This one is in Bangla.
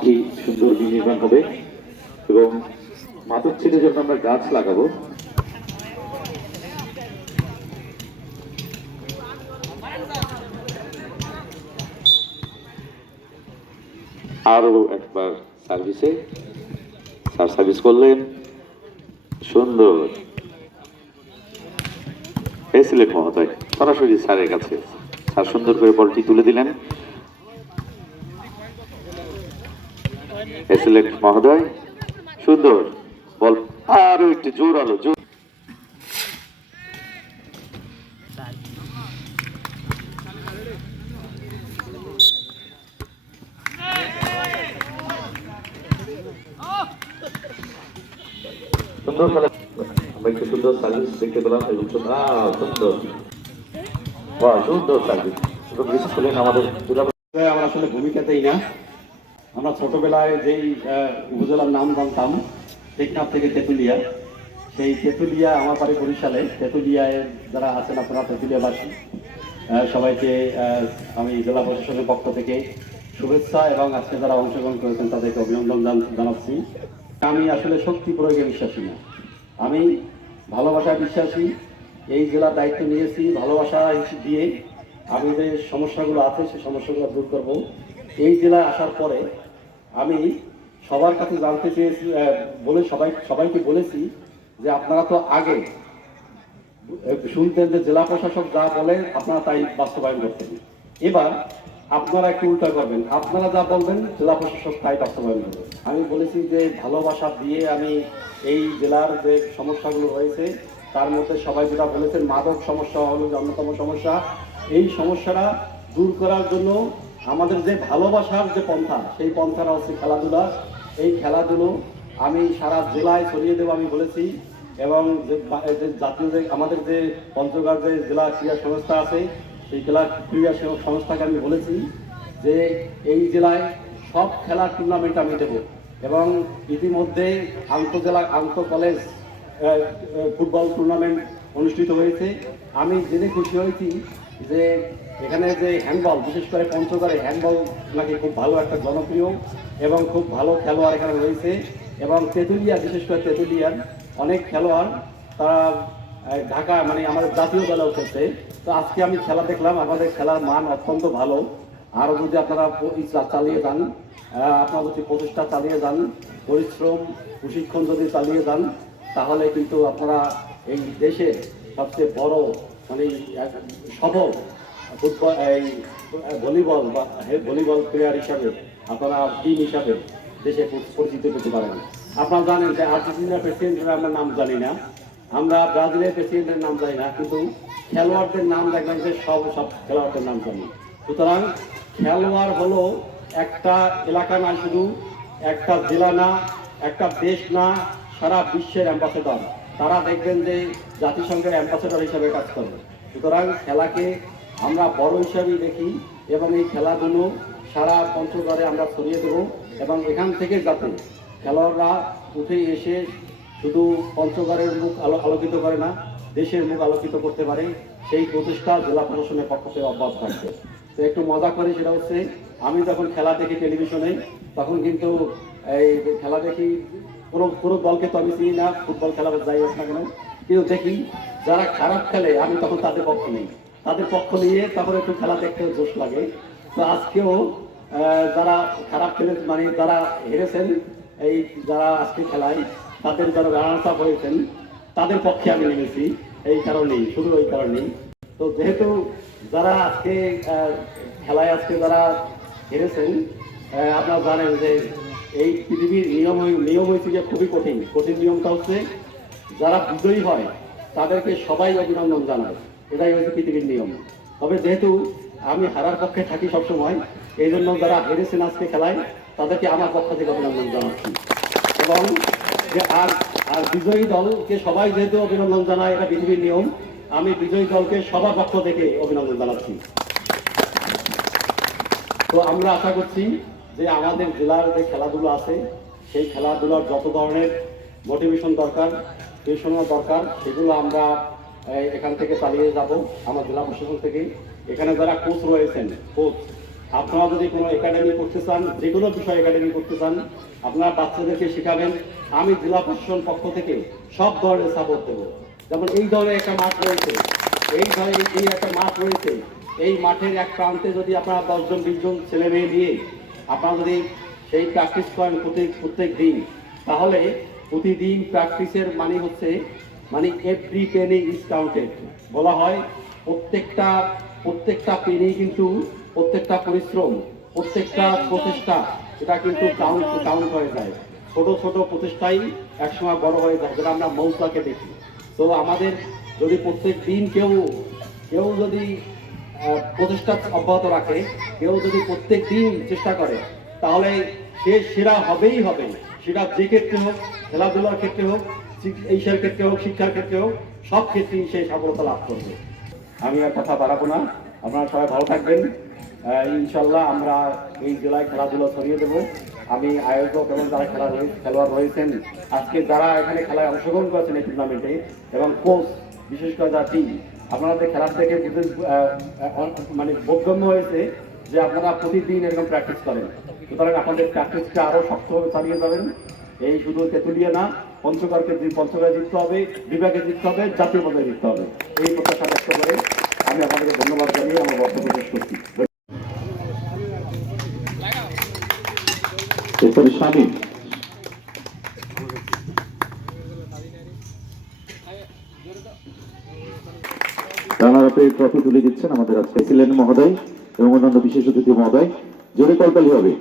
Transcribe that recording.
মাঠটি সুন্দর নির্মাণ হবে এবং মাদক ছেড়ের জন্য আমরা গাছ লাগাবো। আরো একবার সার্ভিসে স্যার সার্ভিস করলেন, সুন্দর। এসিলেট মহোদয় সরাসরি স্যারের কাছে, স্যার সুন্দর করে বলটি তুলে দিলেন। এসিলেট মহোদয় সুন্দর বল, আরো একটু জোর আলো জোর। সুন্দর খেলা, আমরা একটু সুন্দর সার্ভিস দেখতে পেলাম এবং সুন্দর সুন্দর সার্ভিস করলেন আমাদের। আমরা আসলে ভূমিকাতেই না, আমরা ছোটবেলায় যেই উপজেলার নাম জানতাম টেকনাফ থেকে তেঁতুলিয়া, সেই তেঁতুলিয়া আমার বাড়ি বরিশালে। তেঁতুলিয়ায় যারা আছেন আপনারা তেঁতুলিয়াবাসী, সবাইকে আমি জেলা প্রশাসনের পক্ষ থেকে শুভেচ্ছা এবং আজকে যারা অংশগ্রহণ করেছেন তাদেরকে অভিনন্দন জানাচ্ছি। আমি আসলে শক্তি প্রয়োগে বিশ্বাসী না, আমি ভালোবাসায় বিশ্বাসী। এই জেলার দায়িত্ব নিয়েছি ভালোবাসা দিয়ে। আমি যে সমস্যাগুলো আছে সেই সমস্যাগুলো দূর করব। এই জেলায় আসার পরে আমি সবার কাছে জানতে চেয়েছি, সবাইকে বলেছি যে আপনারা তো আগে শুনতেন যে জেলা প্রশাসক যা বলে আপনারা তাই বাস্তবায়ন করতেন। এবার আপনারা একটু উল্টা করবেন, আপনারা যা বলবেন জেলা প্রশাসক তাই বাস্তবায়ন করবেন। আমি বলেছি যে ভালোবাসা দিয়ে আমি এই জেলার যে সমস্যাগুলো রয়েছে তার মধ্যে সবাই যেটা বলেছেন মাদক সমস্যা হলো অন্যতম সমস্যা। এই সমস্যাটা দূর করার জন্য আমাদের যে ভালোবাসার যে পন্থা, সেই পন্থাটা হচ্ছে খেলাধুলা। এই খেলাধুলো আমি সারা জেলায় ছড়িয়ে দেবো আমি বলেছি। এবং যে জাতীয় যে আমাদের যে পঞ্চগড় যে জেলা ক্রীড়া সংস্থা আছে সেই ক্রীড়া সংস্থাকে আমি বলেছি যে এই জেলায় সব খেলার টুর্নামেন্ট আমি দেবো। এবং ইতিমধ্যে আন্তঃ কলেজ ফুটবল টুর্নামেন্ট অনুষ্ঠিত হয়েছে। আমি জেনে খুশি হয়েছি যে এখানে যে হ্যান্ডবল, বিশেষ করে পঞ্চগড়ে হ্যান্ডবল নাকি খুব ভালো একটা জনপ্রিয় এবং খুব ভালো খেলোয়াড় এখানে রয়েছে। এবং তেঁতুলিয়া, বিশেষ করে তেঁতুলিয়ার অনেক খেলোয়াড় তারা ঢাকা মানে আমাদের জাতীয় দলেও খেলছে। তো আজকে আমি খেলা দেখলাম, আমাদের খেলার মান অত্যন্ত ভালো। আরও যদি আপনারা চালিয়ে যান, আপনারা যদি প্রচেষ্টা চালিয়ে যান, পরিশ্রম প্রশিক্ষণ যদি চালিয়ে যান, তাহলে কিন্তু আপনারা এই দেশের সবচেয়ে বড় মানে সফল ফুটবল এই ভলিবল প্লেয়ার হিসাবে আপনারা টিম হিসাবে দেশে পরিচিত পেতে পারেন। আপনারা জানেন যে আর্জেন্টিনার প্রেসিডেন্টের আমরা নাম জানি না, আমরা ব্রাজিলের প্রেসিডেন্টের নাম জানি না, কিন্তু খেলোয়াড়দের নাম দেখবেন যে সব খেলোয়াড়দের নাম জানি। সুতরাং খেলোয়াড় হলো একটা এলাকা না, শুধু একটা জেলা না, একটা দেশ না, সারা বিশ্বের অ্যাম্বাসেডর। তারা দেখবেন যে জাতিসংঘের অ্যাম্বাসেডর হিসাবে কাজ করবে। সুতরাং খেলাকে আমরা বড় হিসাবেই দেখি এবং এই খেলাগুলো সারা পঞ্চগড়ে আমরা ছড়িয়ে দেবো। এবং এখান থেকে যাতে খেলোয়াড়রা উঠে এসে শুধু পঞ্চগড়ের মুখ আলোকিত করে না, দেশের মুখ আলোকিত করতে পারে, সেই প্রচেষ্টা জেলা প্রশাসনের পক্ষ থেকে অব্যাহত থাকবে। তো একটু মজা করে সেটা হচ্ছে, আমি যখন খেলা দেখি টেলিভিশনে তখন কিন্তু এই খেলা দেখি পুরো দলকে তো আমি চিনি না, ফুটবল খেলা যাই হোক না কেন, কিন্তু দেখি যারা খারাপ খেলে আমি তখন তাদের পক্ষ নেই, তাদের পক্ষ নিয়ে তখন একটু খেলা দেখতে জোশ লাগে। তো আজকেও যারা খারাপ খেলে মানে যারা হেরেছেন, এই যারা আজকে খেলায় তাদের যারা রানার্স আপ হয়েছেন তাদের পক্ষে আমি নেমেছি, এই কারণেই, শুধু ওই কারণেই। তো যেহেতু যারা আজকে খেলায় আজকে যারা হেরেছেন, আপনারা জানেন যে এই পৃথিবীর নিয়ম হয়েছে যে খুবই কঠিন নিয়মটা হচ্ছে যারা বিজয়ী হয় তাদেরকে সবাই অভিনন্দন জানায়, এটাই হচ্ছে পৃথিবীর নিয়ম। তবে যেহেতু আমি হারার পক্ষে থাকি সবসময়, এই জন্য যারা হেরেছেন আজকে খেলায় তাদেরকে আমার পক্ষ থেকে অভিনন্দন জানাচ্ছি। এবং যে আর বিজয়ী দলকে সবাই যেহেতু অভিনন্দন জানায়, এটা পৃথিবীর নিয়ম, আমি বিজয়ী দলকে সবার পক্ষ থেকে অভিনন্দন জানাচ্ছি। তো আমরা আশা করছি যে আমাদের জেলার যে খেলাধুলো আছে সেই খেলাধুলার যত ধরনের মোটিভেশন দরকার, টিউশনও দরকার, সেগুলো আমরা এখান থেকে চালিয়ে যাব আমার জেলা প্রশাসন থেকে। এখানে যারা কোচ রয়েছেন, কোচ আপনারা যদি কোনো একাডেমি করতে চান, যে কোনো বিষয় একাডেমি করতে চান, আপনারা বাচ্চাদেরকে শেখাবেন, আমি জেলা প্রশাসন পক্ষ থেকে সব ধরনের সাপোর্ট দেবো। যেমন এই ধরনের একটা মাঠ রয়েছে, এই একটা মাঠ রয়েছে, এই মাঠের এক প্রান্তে যদি আপনারা 10 জন 20 জন ছেলে মেয়ে দিয়ে আপনারা যদি সেই প্র্যাকটিস করেন প্রত্যেক দিন, তাহলে প্রতিদিন প্র্যাকটিসের মানে হচ্ছে এভরি পেনি ইজ কাউন্টেড বলা হয়। প্রত্যেকটা পেনি কিন্তু, প্রত্যেকটা পরিশ্রম, প্রত্যেকটা প্রচেষ্টা, এটা কিন্তু কাউন্ট হয়ে যায়। ছোট ছোট প্রচেষ্টাই একসময় বড় হয়ে যায়, যেটা আমরা মৌচাকে দেখি। তো আমাদের যদি প্রত্যেক দিন কেউ যদি প্রচেষ্টা অব্যাহত রাখে, কেউ যদি প্রত্যেক দিন চেষ্টা করে, তাহলে সে সেরা হবেই হবে। সেটা যে ক্ষেত্রে হোক, খেলাধুলার ক্ষেত্রে হোক, এইসব ক্ষেত্রে হোক, শিক্ষার ক্ষেত্রে হোক, সব ক্ষেত্রেই সে সফলতা লাভ করবে। আমি আর কথা বাড়াবো না, আপনারা সবাই ভালো থাকবেন। ইনশাল্লাহ আমরা এই জেলায় খেলাধুলা ছড়িয়ে দেবো। আমি আয়োজক এবং যারা খেলোয়াড় রয়েছেন, আজকে যারা এখানে খেলায় অংশগ্রহণ করেছেন এই টুর্নামেন্টে, এবং কোচ, বিশেষ করে যারা টিম, আপনাদের খেলার থেকে বোধগম্য হয়েছে যে আপনারা প্রতিদিন এরকম প্র্যাকটিস করেন। সুতরাং আপনাদের প্র্যাকটিসটা আরও শক্তভাবে চালিয়ে যাবেন। এই শুধু তেঁতুলিয়া না, পঞ্চগড়ে জিততে হবে, বিভাগে জিততে হবে, জাতীয় পর্যায়ে জিততে হবে। এই প্রত্যাশা ব্যক্ত করে আমি আপনাদেরকে ধন্যবাদ জানিয়ে আমার বক্তব্য শেষ করছি। এরপরে শামীম। রানার-আপে ট্রফি তুলে দিচ্ছেন আমাদের আজকে প্রেসিডেন্ট মহোদয় এবং অন্যান্য বিশেষ অতিথি মহোদয়। জোরে করতালি হবে।